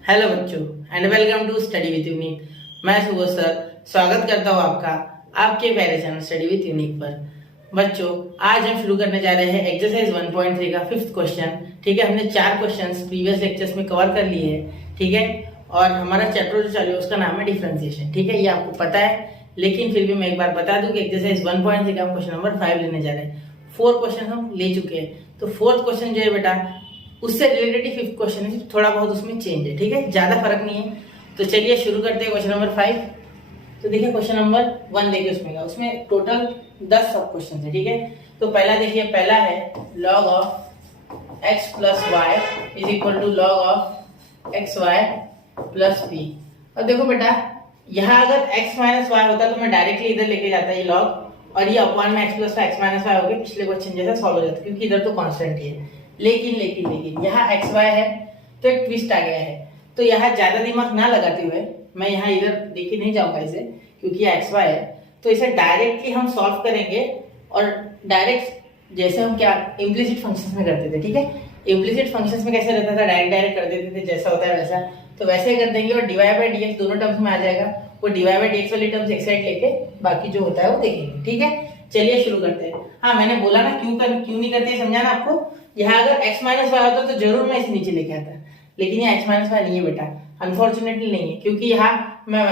Hello बच्चों and welcome to study with Unique. मैं Subodh sir स्वागत करता हूँ आपका आपके प्यारे चैनल स्टडी विद यूनिक पर। बच्चों आज हम शुरू करने जा रहे हैं एक्सरसाइज 1.3 का फिफ्थ क्वेश्चन। ठीक है, हमने 4 क्वेश्चंस प्रीवियस लेक्चर्स में कवर कर लिए हैं। ठीक है, और हमारा चैप्टर जो चालू है उसका नाम है डिफरेंशिएशन। ठीक है, ये आपको पता है, लेकिन फिर भी मैं एक बार बता दूं कि एक्सरसाइज 1.3 का हम क्वेश्चन नंबर 5 लेने जा रहे हैं। 4 क्वेश्चन हम ले चुके हैं, तो फोर्थ क्वेश्चन जो है बेटा उससे रिलेटेड ही फिफ्थ क्वेश्चन है, थोड़ा बहुत उसमें चेंज है। ठीक है, ज्यादा फर्क नहीं है। तो चलिए शुरू करते हैं क्वेश्चन नंबर 5। तो देखिए क्वेश्चन नंबर 1 देखिए उसमें टोटल 10 सब क्वेश्चन है। ठीक है, तो पहला देखिए, पहला है log of x plus y is equal to log of x y plus p. अब देखो बेटा, यहाँ अगर x माइनस वाई होता तो मैं डायरेक्टली इधर लेके जाता ये लॉग, और ये अपॉन में x plus y x minus y हो गया, पिछले क्वेश्चन जैसा सॉल्व हो जाता, क्योंकि इधर तो कांस्टेंट ही है। लेकिन यहाँ एक्स वाई है तो एक ट्विस्ट आ गया है। तो यहाँ ज्यादा दिमाग ना लगाते हुए मैं यहाँ इधर देखे नहीं जाऊंगा इसे, क्योंकि एक्स वाई है, तो इसे डायरेक्टली हम सॉल्व करेंगे। और डायरेक्ट जैसे हम क्या इम्प्लिसिट फंक्शंस में करते थे। ठीक है, इम्प्लिसिट फंक्शंस में कैसे रहता था, डायरेक्ट कर देते थे, जैसा होता है वैसा, तो वैसे कर देंगे। और डिवाई बाई डीएक्स दोनों टर्म्स में आ जाएगा, वो डिवाई बाई डीएक्स वाली टर्म्स एक साइड लेके बाकी जो होता है वो देखेंगे। ठीक है, चलिए शुरू करते हैं। हाँ, मैंने बोला ना क्यों नहीं करते, समझा ना आपको। यहाँ अगर x माइनस वाई होता तो जरूर मैं इसे नीचे लेके आता, लेकिन यहाँ x माइनस वाई नहीं है बेटा, अनफॉर्चुनेटली नहीं है, क्योंकि यहाँ मैं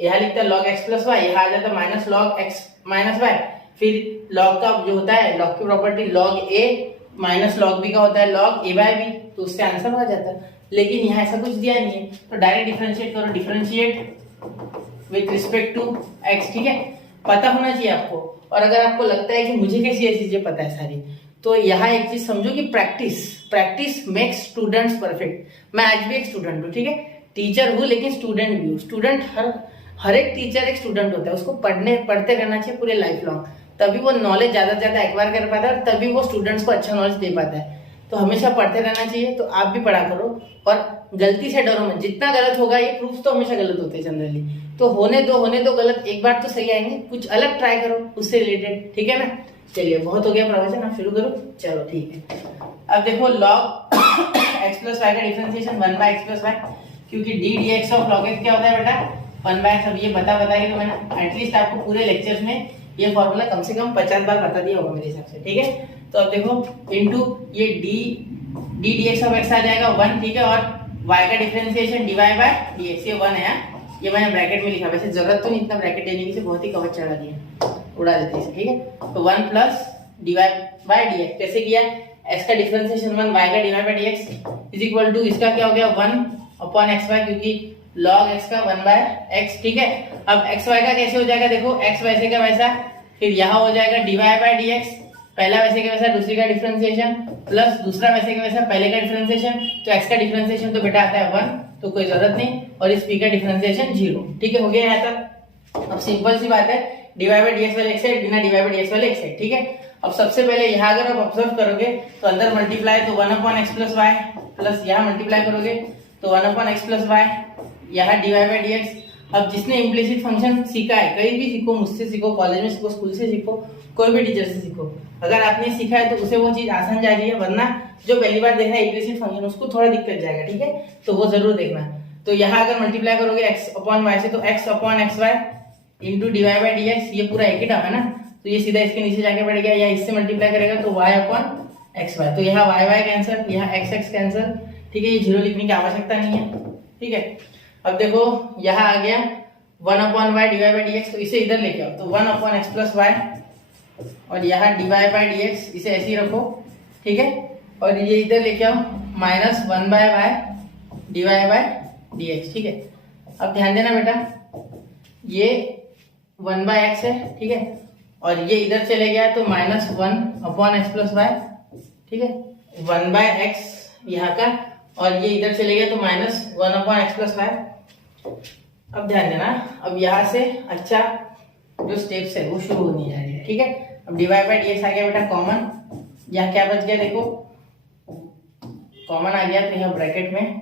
यहाँ लिखता लॉग x प्लस वाई, यहाँ आ जाता minus log x minus y. फिर लॉग का जो होता है, लॉग की property log a minus log b का होता है लॉग a बाय b, तो उससे आंसर आ जाता है। लेकिन यहाँ ऐसा कुछ दिया नहीं है, तो डायरेक्ट डिफरेंशिएट करो, differentiate with respect to x। ठीक है, पता होना चाहिए आपको। और अगर आपको लगता है कि मुझे कैसी ऐसी चीजें पता है सारी, तो यहाँ एक चीज समझो कि प्रैक्टिस मेक्स स्टूडेंट्स परफेक्ट। मैं आज भी एक स्टूडेंट हूँ, ठीक है, टीचर हूँ लेकिन स्टूडेंट भी हूँ। स्टूडेंट हर एक टीचर एक स्टूडेंट होता है, उसको पढ़ते रहना चाहिए पूरे लाइफ लॉन्ग, तभी वो नॉलेज ज्यादा से ज्यादा एक्वायर कर पाता है, और तभी वो स्टूडेंट्स को अच्छा नॉलेज दे पाता है। तो हमेशा पढ़ते रहना चाहिए। तो आप भी पढ़ा करो, और गलती से डरो मत। जितना गलत होगा, ये प्रूफ तो हमेशा गलत होते हैं जनरली, तो होने दो गलत, एक बार तो सही आएंगे। कुछ अलग ट्राई करो उससे रिलेटेड, ठीक है ना। चलिए बहुत हो गया प्रवचन, आप शुरू करो। चलो ठीक है, अब देखो लॉग x प्लस वाई का differentiation 1 by x plus y, क्योंकि d d x of log x क्या होता है बेटा 1 बाय एक्स। अब ये बता के तो मैंने एटलीस्ट आपको पूरे लेक्चर्स में ये फॉर्मूला कम से कम 50 बार बता दिया होगा मेरे हिसाब से। ठीक है, तो अब देखो इनटू ये d d x of x आ जाएगा 1। ठीक है, और y का differentiation d y by d x, ये 1 है। ये मैंने ब्रैकेट में लिखा, वैसे जरूरत तो नहीं इतना ब्रैकेट देने की, से बहुत ही कवच चढ़ा दिया, उड़ा देते हैं। ठीक है, तो 1 plus d y by d x, कैसे किया, x का डिफरेंशिएशन 1, y का d y by d x is equal to, इसका क्या हो गया 1 अपॉन एक्स वाई, क्योंकि log x का 1 बाय एक्स। ठीक है, अब एक्स वाई का कैसे हो जाएगा, देखो x वैसे का वैसा, फिर यहाँ हो जाएगा d y by d x, पहला वैसे का वैसा दूसरे का डिफरेंशिएशन, प्लस दूसरा वैसे का वैसा पहले का डिफरेंशिएशन। तो x का डिफरेंशिएशन तो बेटा आता है 1, तो कोई जरूरत नहीं, और इस p का डिफरेंशिएशन 0। ठीक है, हो गया यहाँ तक। अब सिंपल सी बात है, डीवाई बाय डीएक्स वाले एक साइड, बिना डीवाई बाय डीएक्स वाले एक साइड। ठीक है, अब सबसे पहले यहाँ अगर आप ऑब्जर्व करोगे तो अंदर मल्टीप्लाई, तो 1 upon x plus y, plus यहाँ मल्टीप्लाई करोगे तो 1 अपॉन एक्स प्लस वाई, यहाँ डीवाई बाय डीएक्स। अब जिसने इम्प्लिसिट फंक्शन सीखा है, कहीं भी सीखो, मुझसे सीखो, कॉलेज में सीखो, स्कूल से सीखो, कोई भी टीचर से सीखो, अगर आपने सीखा है तो उसे वो चीज आसान जा रही है, वरना जो पहली बार देख रहा है इम्प्लिसिट फंक्शन उसको थोड़ा दिक्कत जाएगा। ठीक है, तो वो जरूर देखना। तो यहाँ अगर मल्टीप्लाई करोगे एक्स अपॉन वाई से, तो x upon x y into dy by dx, ये पूरा एक ही टर्म है ना, तो ये सीधा इसके नीचे जाके पड़ेगा, या इससे मल्टीप्लाई करेगा तो y अपॉन एक्स वाई, तो यहाँ y कैंसिल, यहाँ x x कैंसिल। ठीक है, ये 0 लिखने की आवश्यकता नहीं है। ठीक है, अब देखो यहाँ आ गया 1 upon y dy by dx, तो इसे इधर लेके आओ, तो 1 अपॉन एक्स प्लस वाई, और यहाँ डीवाई बाय डीएक्स इसे ऐसे ही रखो। ठीक है, और ये इधर लेके आओ minus 1 by y dy by dx. ठीक है, अब ध्यान देना बेटा, ये 1 बाय एक्स है। ठीक है, और ये इधर चले गया तो minus 1 upon x plus y. ठीक है, 1 बाय एक्स यहाँ का, और ये इधर चले गया तो minus 1 upon x plus y. अब ध्यान देना, अब यहाँ से अच्छा जो स्टेप्स है वो शुरू होने जा रही है। ठीक है, अब डीवाई बाय डीएक्स आ गया बेटा कॉमन, यहाँ क्या बच गया देखो, कॉमन आ गया, तो यहाँ ब्रैकेट में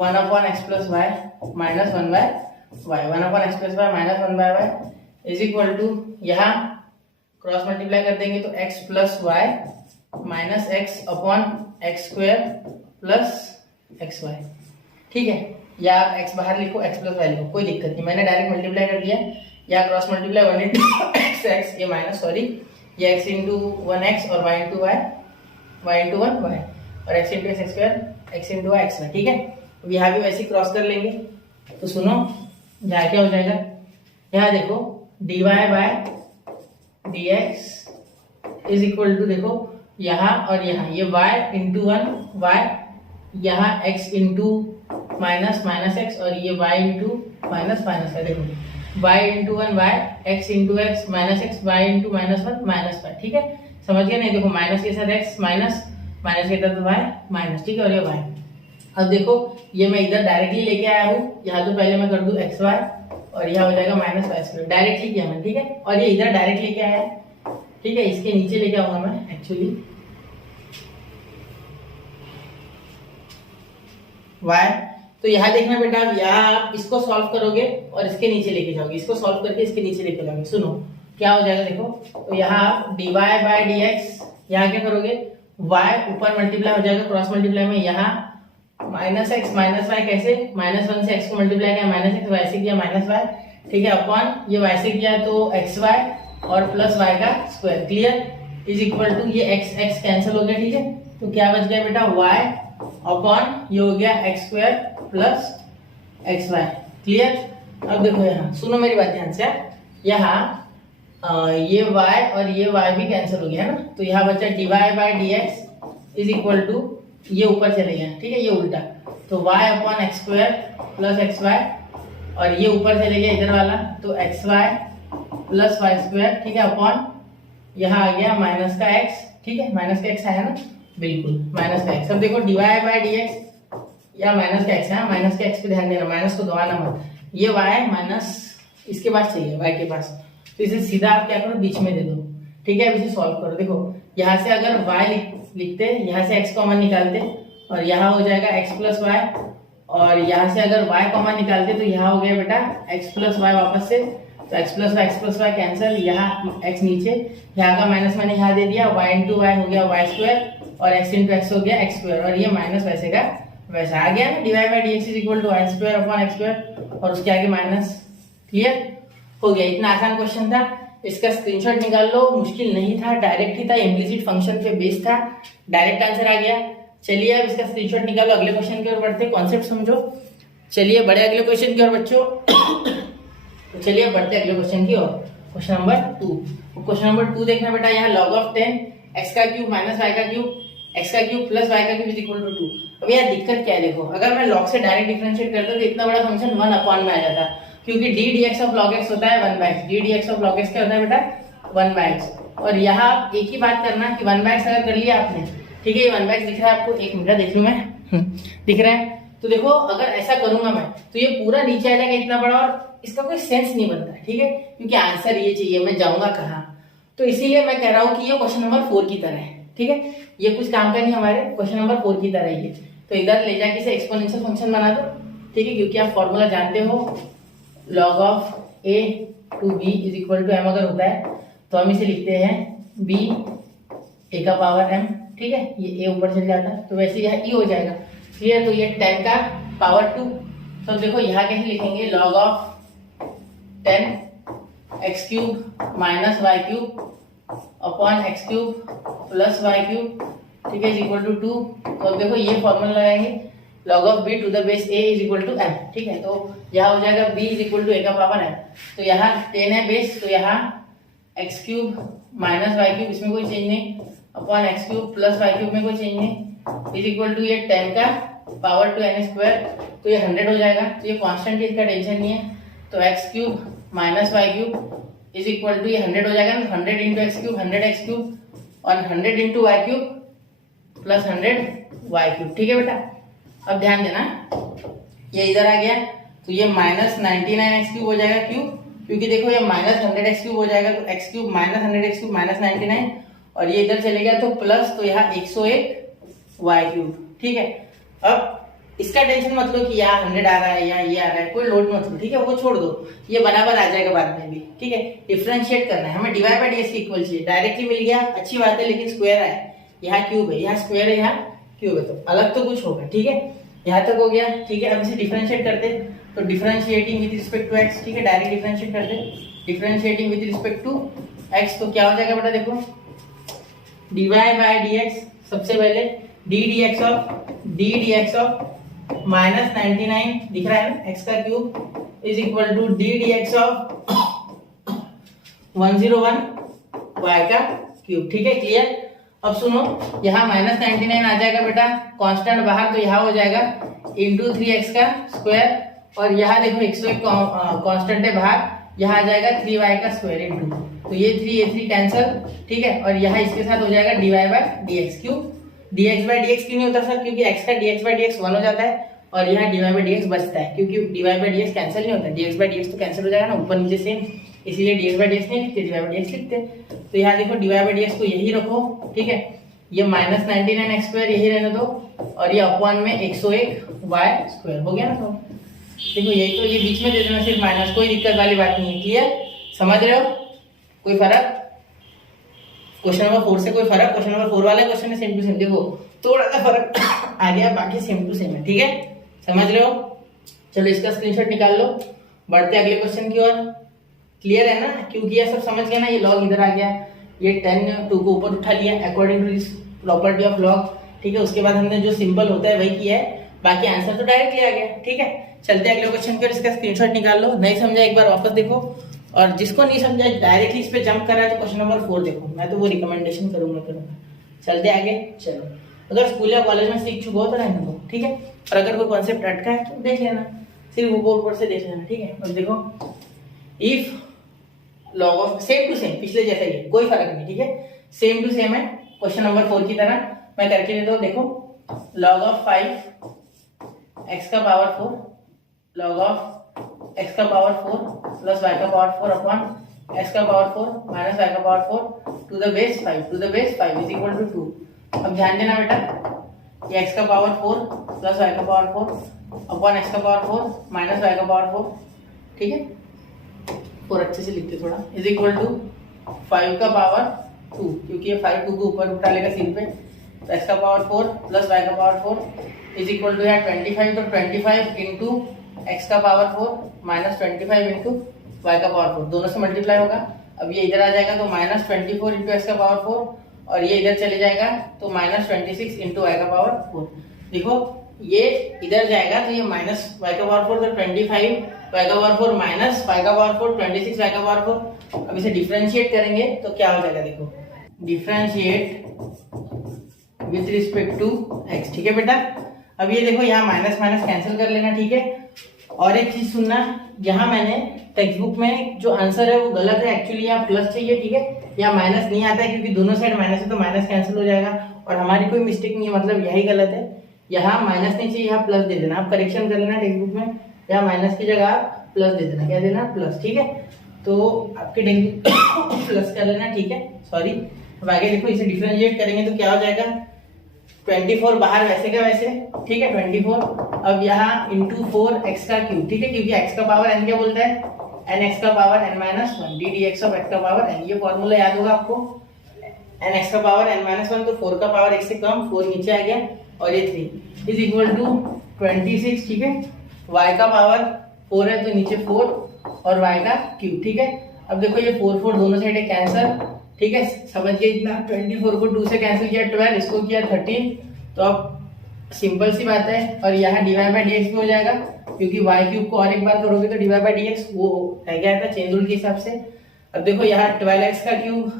1 upon x plus y minus 1 by y, 1 upon x plus y minus 1 by y is equal to, यहाँ क्रॉस मल्टीप्लाई कर देंगे तो x plus y minus x upon x square plus x y. ठीक है, या आप x बाहर लिखो, x प्लस वाई लिखो, कोई दिक्कत नहीं, मैंने डायरेक्ट मल्टीप्लाई कर दिया, या क्रॉस मल्टीप्लाई 1 इंटू x, ये माइनस सॉरी, ये x इंटू 1x और y into y, y into 1 y और x into x square, x into y x, ठीक है। अब यहाँ भी वैसे क्रॉस कर लेंगे, तो सुनो यहाँ क्या हो जाएगा, यहाँ देखो dy by dx is equal to, देखो यहाँ और यहाँ ये y इंटू 1 y, यहाँ x into minus minus x और ये y इंटू माइनस माइनस है, देखो y into 1 y, x into x minus x, y into minus 1 minus y, ठीक है, समझ गए नहीं। देखो माइनस के साथ x माइनस, माइनस के साथ y माइनस, ठीक है, और ये y। अब देखो ये मैं इधर डायरेक्टली लेके आया हूँ, यहाँ तो पहले मैं कर दूँ एक्स वाई और यहाँ हो जाएगा माइनस वाई स्क्वायर, डायरेक्टली किया मैंने, ठीक है, और ये इधर डायरेक्ट लेके आया, ठीक है, इसके नीचे लेके आऊंगा मैं एक्चुअली y। तो यहाँ देखना बेटा, अब यहाँ आप इसको सॉल्व करोगे और इसके नीचे लेके जाओगे, इसको सॉल्व करके इसके नीचे लेके जाओगे, सुनो क्या हो जाएगा, देखो तो यहाँ आप dy बाय dx, यहाँ क्या करोगे y ऊपर मल्टीप्लाई हो जाएगा क्रॉस मल्टीप्लाई में, यहाँ माइनस एक्स माइनस वाई, कैसे माइनस 1 से x को मल्टीप्लाई किया माइनस एक्स, वाई से किया माइनस वाई, ठीक है, अपॉन ये y से किया तो एक्स वाई और प्लस y का square, clear, is equal to ये x x कैंसिल हो गया, ठीक है, तो क्या बच गया बेटा y अपॉन ये हो गया x square plus x y, clear. अब देखो यहाँ सुनो मेरी बात ध्यान से, यहाँ ये y और ये y भी कैंसिल हो गया है ना, तो यहाँ बचा dy by dx is equal to, ये ऊपर चले गया, ठीक है, ये उल्टा, तो y upon x square plus x y और ये ऊपर चले गया इधर वाला, तो x y plus y square, ठीक है, अपॉन यहाँ आ गया माइनस का x, ठीक है, माइनस का x आया ना, बिल्कुल माइनस का x। अब देखो dy बाय dx या माइनस का x है, माइनस का x पे ध्यान देना, माइनस को गवाना मत, ये y माइनस इसके पास चाहिए y के पास, तो इसे सीधा आप क्या करो बीच में दे दो, ठीक है, अब इसे सॉल्व करो, देखो यहाँ से अगर y लिखते, यहाँ से x कॉमन निकालते और यहाँ हो जाएगा x प्लस वाई, और यहाँ से अगर y कॉमन निकालते तो यहाँ हो गया बेटा x प्लस वाई वापस से, तो x प्लस वाई कैंसिल, यहाँ x नीचे, यहाँ का माइनस मैंने यहाँ दे दिया, y इंटू वाई हो गया y स्क्वायर और x इंटू एक्स हो गया x स्क्वायर, और ये माइनस वैसे का वैसा आ गया ना, dy by dx is equal to y square upon x square और उसके आगे माइनस, क्लियर हो गया। इतना आसान क्वेश्चन था, इसका स्क्रीनशॉट निकाल लो, मुश्किल नहीं था, डायरेक्ट ही था, इम्प्लिसिट फंक्शन पे बेस्ड था, डायरेक्ट आंसर आ गया। चलिए अब इसका स्क्रीनशॉट निकालो, अगले क्वेश्चन की ओर बढ़ते, कॉन्सेप्ट समझो। चलिए बढ़े अगले क्वेश्चन की ओर बच्चों, चलिए बढ़ते अगले क्वेश्चन की ओर, क्वेश्चन नंबर 2। क्वेश्चन नंबर 2 देखना बेटा, यहाँ log ऑफ 10 x का क्यूब माइनस y का क्यूब, x का क्यूब प्लस y का क्यूब इज इक्वल टू 2। अब यार दिक्कत क्या है, देखो अगर मैं log से डायरेक्ट डिफरेंशिएट करता तो इतना बड़ा फंक्शन 1 अपॉन में आ जाता, क्योंकि d dx of log x होता है 1 by x, d dx of log x क्या होता है बेटा 1 बाय x। और यहाँ आप एक ही बात करना कि 1 बाय x अगर कर लिया आपने, ठीक है, ये 1 बाय x दिख रहा है आपको, एक मिनट देख लूं मैं, दिख रहा है, तो देखो अगर ऐसा करूंगा मैं तो ये पूरा नीचे आ जाएगा इतना बड़ा, और इसका कोई सेंस नहीं बनता, ठीक है, क्योंकि आंसर ये चाहिए, मैं जाऊंगा कहाँ, तो इसीलिए मैं कह रहा हूँ कि ये क्वेश्चन नंबर 4 की तरह है, ठीक है, ये कुछ काम का नहीं, हमारे क्वेश्चन नंबर 4 की तरह ही है, तो इधर ले जाके इसे एक्सपोनेंशियल फंक्शन बना दो, ठीक है, क्योंकि आप फॉर्मूला जानते हो log of a to b is equal to m अगर होता है तो हम इसे लिखते हैं b a का पावर m, ठीक है, ये a ऊपर चल जाता है तो वैसे यह e हो जाएगा, क्लियर, तो ये 10 का पावर 2, तो देखो यहाँ कैसे लिखेंगे log of 10 x cube minus y cube upon x cube plus y cube, ठीक है, इज इक्वल टू 2। तो अब देखो ये फॉर्मूला लगाएंगे log of b to the base a is equal to m, ठीक है, तो यहाँ हो जाएगा b is equal to a का पावर m, तो यहाँ 10 है बेस, तो यहाँ x cube minus y cube, इसमें कोई चेंज नहीं, upon x cube plus y cube में कोई चेंज नहीं, इज इक्वल टू ये 10 का पावर टू n स्क्वायर, तो ये 100 हो जाएगा, तो ये कांस्टेंट है, इसका टेंशन नहीं है, तो x cube minus y cube is equal to ये 100 हो जाएगा, 100 into x cube 100 x cube और 100 into y cube plus 100 y cube, ठीक है बेटा। अब ध्यान देना, ये इधर आ गया तो ये माइनस 99 एक्स क्यूब हो जाएगा क्यूब, क्योंकि देखो ये माइनस 100 एक्स क्यूब हो जाएगा, तो x cube minus 100 x cube minus 99, और ये इधर चले गया तो प्लस, तो यहाँ 101 वाई क्यूब, ठीक है। अब इसका टेंशन मत लो कि यहाँ 100 आ रहा है या ये आ रहा है, कोई लोड मत लो, ठीक है, वो छोड़ दो, ये बराबर आ जाएगा बाद में भी, ठीक है। डिफरेंशिएट करना है हमें, डिवाइड बाय डीएक्स की इक्वल चाहिए, डायरेक्टली मिल गया अच्छी बात है, लेकिन स्क्वायर है, यहाँ क्यूब है, यहाँ स्क्वायर है, यहाँ क्यूब है, तो अलग तो कुछ होगा, ठीक है। यहाँ तक हो गया, ठीक है। अब इसे डिफरेंशिएट करते, तो differentiating with respect to x, ठीक है, डायरेक्ट डिफरेंशिएट करते, differentiating with respect to x, तो क्या हो जाएगा बेटा देखो, dy बाय dx, सबसे पहले d d x of minus 99 दिख रहा है ना, एक्स का cube is equal to d d x of 101 y का क्यूब, ठीक है, क्लियर। अब सुनो, यहाँ माइनस 99 आ जाएगा बेटा, कांस्टेंट बाहर, तो यहाँ हो जाएगा इंटू 3x का स्क्वायर, और यहाँ देखो 101 कांस्टेंट है बाहर, यहाँ आ जाएगा 3y का स्क्वायर इंटू, तो ये 3 ये 3 कैंसिल, ठीक है। और यहाँ इसके साथ हो जाएगा dy बाय dx, क्यों dx बाय dx क्यों नहीं होता सर, क्योंकि x का dx बाय dx 1 हो जाता है, और यहाँ dy बाय dx बचता है, क्योंकि dy बाय dx कैंसिल नहीं होता, dx बाय dx तो कैंसिल हो जाएगा ना, ऊपर नीचे सेम, इसीलिए dx बाय dx नहीं लिखते, dy बाय dx लिखते। तो यहाँ देखो dy बाय dx को यही रखो, ठीक है, ये माइनस 99 एक्स स्क्वायर यही रहने दो, और ये अपॉन में 101 वाई स्क्वायर हो गया ना। तो देखो यही, तो ये बीच में दे देना सिर्फ माइनस, कोई दिक्कत वाली बात नहीं है, क्लियर, समझ रहे हो, कोई फर्क, क्वेश्चन नंबर 4 से कोई फर्क, क्वेश्चन नंबर 4 वाले क्वेश्चन में सेम टू सेम, देखो थोड़ा सा फर्क आ गया, बाकी सेम टू सेम है, ठीक है, समझ रहे हो। चलो इसका स्क्रीनशॉट निकाल लो, बढ़ते अगले क्वेश्चन की ओर, क्लियर है ना, क्योंकि ये सब समझ गया ना, ये लॉग इधर आ गया, ये 10 2 को ऊपर उठा लिया according to this property of log, ठीक है। उसके बाद हमने जो सिंपल होता है वही किया है, बाकी आंसर तो डायरेक्टली आ गया, ठीक है। चलते हैं अगले क्वेश्चन की ओर, इसका स्क्रीनशॉट निकाल लो, नहीं समझा एक बार वापस देखो, और जिसको नहीं समझा डायरेक्टली इस पे जंप कर रहा है तो क्वेश्चन नंबर 4 देखो, मैं तो वो रिकमेंडेशन करूंगा। चलते आगे, चलो, अगर स्कूल या कॉलेज में सीख चुके हो तो रहने दो, ठीक है, और अगर कोई कॉन्सेप्ट अटका है तो देख लेना, सिर्फ ऊपर से देख लेना, ठीक है। अब देखो, if log of same to same पिछले जैसा ही, कोई फर्क नहीं, ठीक है, सेम टू सेम है क्वेश्चन नंबर 4 की तरह, मैं करके देता हूँ, देखो लॉग ऑफ 5 एक्स का पावर 4, लॉग ऑफ एक्स का पावर 4 प्लस वाई का पावर 4 अपॉन एक्स का पावर 4 माइनस वाई का power 4 to the base 5 is equal to 2। अब ध्यान देना बेटा, ये एक्स का पावर 4 प्लस वाई का पावर 4 अपॉन एक्स का पावर 4 माइनस वाई का पावर 4, ठीक है, और अच्छे से लिखते थोड़ा, इज इक्वल टू 5 का पावर 2, क्योंकि ये 5 2 को ऊपर उठा लेगा सिर पे, तो x का पावर 4 प्लस y का पावर 4 इज इक्वल टू 25, तो 25 इंटू एक्स का पावर 4 माइनस 25 इंटू वाई का पावर 4, दोनों से मल्टीप्लाई होगा। अब ये इधर आ जाएगा तो माइनस 24 इंटू एक्स का पावर 4, और ये इधर चले जाएगा तो माइनस 26 इंटू वाई का पावर 4। देखो ये इधर जाएगा तो ये माइनस वाई का पावर 4, तो 25 वाई का पावर 4 माइनस वाई का पावर 4 26 वाई का पावर 4। अब इसे डिफरेंशिएट करेंगे तो क्या हो जाएगा, देखो differentiate with respect to x, ठीक है बेटा। अब ये देखो यहाँ माइनस माइनस कैंसिल कर लेना, ठीक है। और एक चीज सुनना, यहाँ मैंने टेक्स्ट बुक में जो आंसर है वो गलत है, एक्चुअली यहाँ प्लस चाहिए, ठीक है, यहाँ माइनस नहीं आता है क्योंकि दोनों साइड माइनस है तो माइनस कैंसिल हो जाएगा, और हमारी कोई मिस्टेक नहीं है, मतलब यही गलत है, यहाँ माइनस नहीं चाहिए, यहाँ प्लस दे देना, आप करेक्शन कर लेना टेक्स्ट बुक में, यहाँ माइनस की जगह आप प्लस दे देना, क्या देना, प्लस, ठीक है। तो आपके टेक्स्ट बुक प्लस कर लेना, ठीक है, सॉरी। अब आगे देखो, इसे डिफरेंशिएट करेंगे तो क्या हो जाएगा, 24 बाहर वैसे का वैसे, ठीक है, 24, अब यहाँ इंटू 4 एक्स का क्यूब, ठीक है, क्योंकि एक्स का पावर एन क्या बोलता है, एन एक्स का power n minus 1 d d x of x का पावर एन, ये फॉर्मूला याद होगा आपको, एन एक्स का पावर एन माइनस 1, तो 4 का पावर एक से कम, 4 नीचे आ गया, और ये 3 इज इक्वल टू 26, ठीक है, y का पावर 4 है तो नीचे 4 और y का क्यूब, ठीक है। अब देखो ये 4 4 दोनों साइड है कैंसिल, ठीक है, समझ गए इतना। 24 को 2 से कैंसिल किया, 12, इसको किया 13, तो अब सिंपल सी बात है, और यहाँ dy बाई dx भी हो जाएगा, क्योंकि y क्यूब को और एक बार करोगे तो dy बाई dx वो रह गया था चेन रूल के हिसाब से। अब देखो यहाँ 12x का क्यूब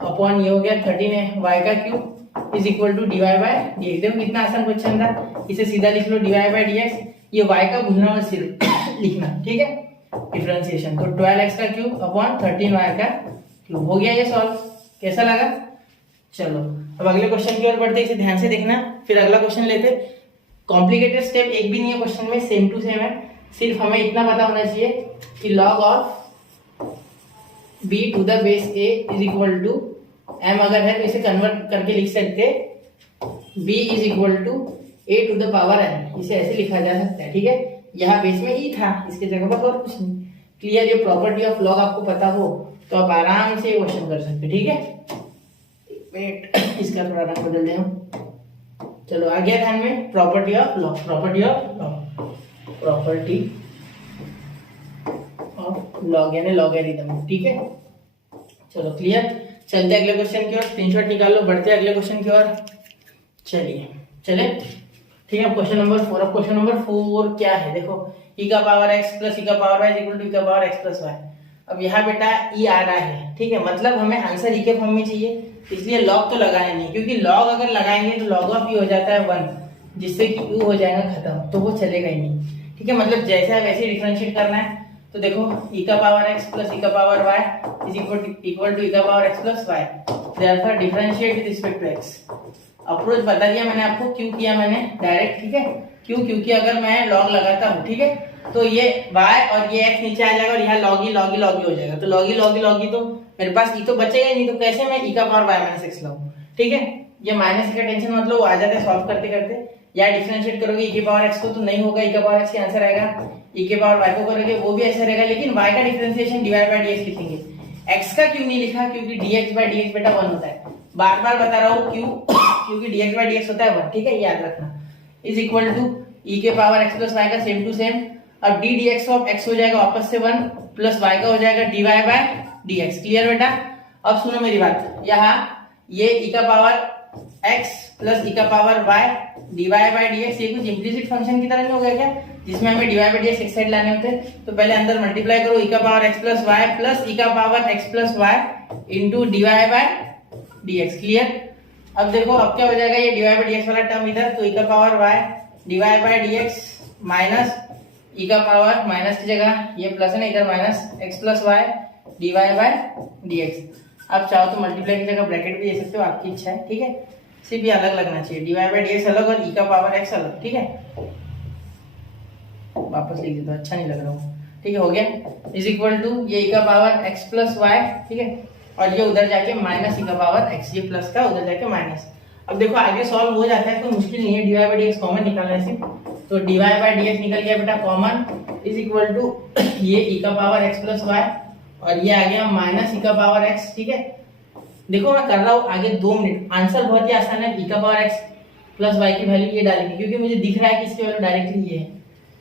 अपॉन ये हो गया 13 है y का cube is equal to dy by dx। देखो कितना आसान क्वेश्चन था, इसे सीधा लिख लो dy बाई dx, ये y का भूलना मत सिर्फ लिखना, ठीक है, डिफरेंशिएशन, तो 12x का क्यूब अपॉन 13y का क्यूब हो गया ये सॉल्व। कैसा लगा, चलो अब अगले क्वेश्चन की ओर बढ़ते, इसे ध्यान से देखना, फिर अगला क्वेश्चन लेते। कॉम्प्लिकेटेड स्टेप एक भी नहीं है क्वेश्चन में, सेम टू सेम है, सिर्फ हमें इतना पता होना चाहिए कि log of b to the base a is equal to m अगर है तो इसे कन्वर्ट करके लिख सकते b is equal to a to the power n, इसे ऐसे लिखा जा सकता है, ठीक है। यहाँ बेस में ही था, इसके जगह पर और कुछ नहीं, क्लियर। ये प्रॉपर्टी ऑफ लॉग आपको पता हो तो आप आराम से क्वेश्चन कर सकते, ठीक है। वेट, इसका थोड़ा रंग बदल दें हम, चलो आ गया ध्यान में, property of log, property of log, property of log यानी लॉगरिथम। ठीक है, चलो क्लियर। चलते अगले क्वेश्चन की ओर, स्क्रीनशॉट निकाल लो, बढ़ते अगले क्वेश्चन की ओर। चलिए चले, ठीक है। क्वेश्चन नंबर 4, अब क्वेश्चन नंबर 4 क्या है देखो, e का पावर x प्लस e का power y equal to e का पावर x प्लस y। अब यहाँ बेटा e आ रहा है, ठीक है, मतलब हमें आंसर e के फॉर्म में चाहिए, इसलिए लॉग तो लगाए नहीं, क्योंकि लॉग अगर लगाएंगे तो लॉग ऑफ e हो जाता है 1, जिससे कि u हो जाएगा खत्म, तो वो चलेगा ही नहीं। ठीक है, मतलब जैसा है वैसे डिफरेंशिएट करना है। तो देखो e का पावर x प्लस e का power y is equal to e का power x plus y, therefore differentiate with respect to x। Approach बता दिया मैंने आपको, क्यों किया मैंने डायरेक्ट, ठीक है, क्यों, क्योंकि अगर मैं लॉग लगाता हूँ, ठीक है, तो ये y और ये x नीचे आ जाएगा और यहाँ लॉग ही हो जाएगा, तो लॉग ही तो मेरे पास e तो बचेगा ही नहीं, तो कैसे मैं e का पावर y माइनस x लाऊं। ठीक है, ये माइनस का टेंशन मतलब आ जाता है सॉल्व करते करते, या डिफरेंशिएट करोगे e के पावर x को तो नहीं होगा, e का पावर x के आंसर आएगा, e के पावर y को करोगे वो भी ऐसा रहेगा, लेकिन y का डिफरेंशिएशन डिवाइड बाय dx लिखेंगे। x का क्यों नहीं लिखा, क्योंकि dx बाय dx बेटा 1 होता है, बार बार बता रहा हूँ क्यों, क्योंकि dx बाय dx होता है 1, ठीक है, याद रखना, इज इक्वल टू e के पावर x प्लस y का सेम टू सेम। अब d dx ऑफ x हो जाएगा वापस से 1 प्लस y का हो जाएगा dy बाय dx। क्लियर बेटा। अब सुनो मेरी बात, यहाँ ये e का पावर x प्लस e का power y dy by dx, ये कुछ इम्प्लिसिट फंक्शन की तरह नहीं हो गया क्या, जिसमें हमें dy बाय dx एक साइड लाने होते हैं, तो पहले अंदर मल्टीप्लाई करो e का power x plus y plus e का power x plus y into dy by dx। Clear. अब देखो अब क्या हो जाएगा, ये dy बाय dx वाला टर्म इधर, तो e का power y dy by dx minus e का पावर माइनस की जगह ये प्लस है ना, इधर minus x plus y dy by dx। आप चाहो तो मल्टीप्लाई की जगह ब्रैकेट भी दे सकते हो, आपकी इच्छा है, ठीक है, सिर्फ ये अलग लगना चाहिए, dy बाय dx अलग और e का पावर x अलग। ठीक है, वापस लिख देता हूं, अच्छा नहीं लग रहा हूँ, ठीक है, हो गया, इज इक्वल टू ये e का पावर x प्लस y, ठीक है, और ये उधर जाके माइनस e का पावर x, ये प्लस का उधर जाके माइनस। अब देखो आगे सॉल्व हो जाता है, कोई मुश्किल नहीं है, dy बाय dx कॉमन निकालना है सिर्फ, तो dy बाय dx निकल गया बेटा कॉमन, इज इक्वल टू ये e का पावर x प्लस y और ये आ गया माइनस e का पावर x। ठीक है, देखो मैं कर रहा हूँ आगे 2 मिनट, आंसर बहुत ही आसान है, e का पावर x प्लस y की वैल्यू ये डालेंगे, क्योंकि मुझे दिख रहा है कि इसकी वैल्यू डायरेक्टली ये है।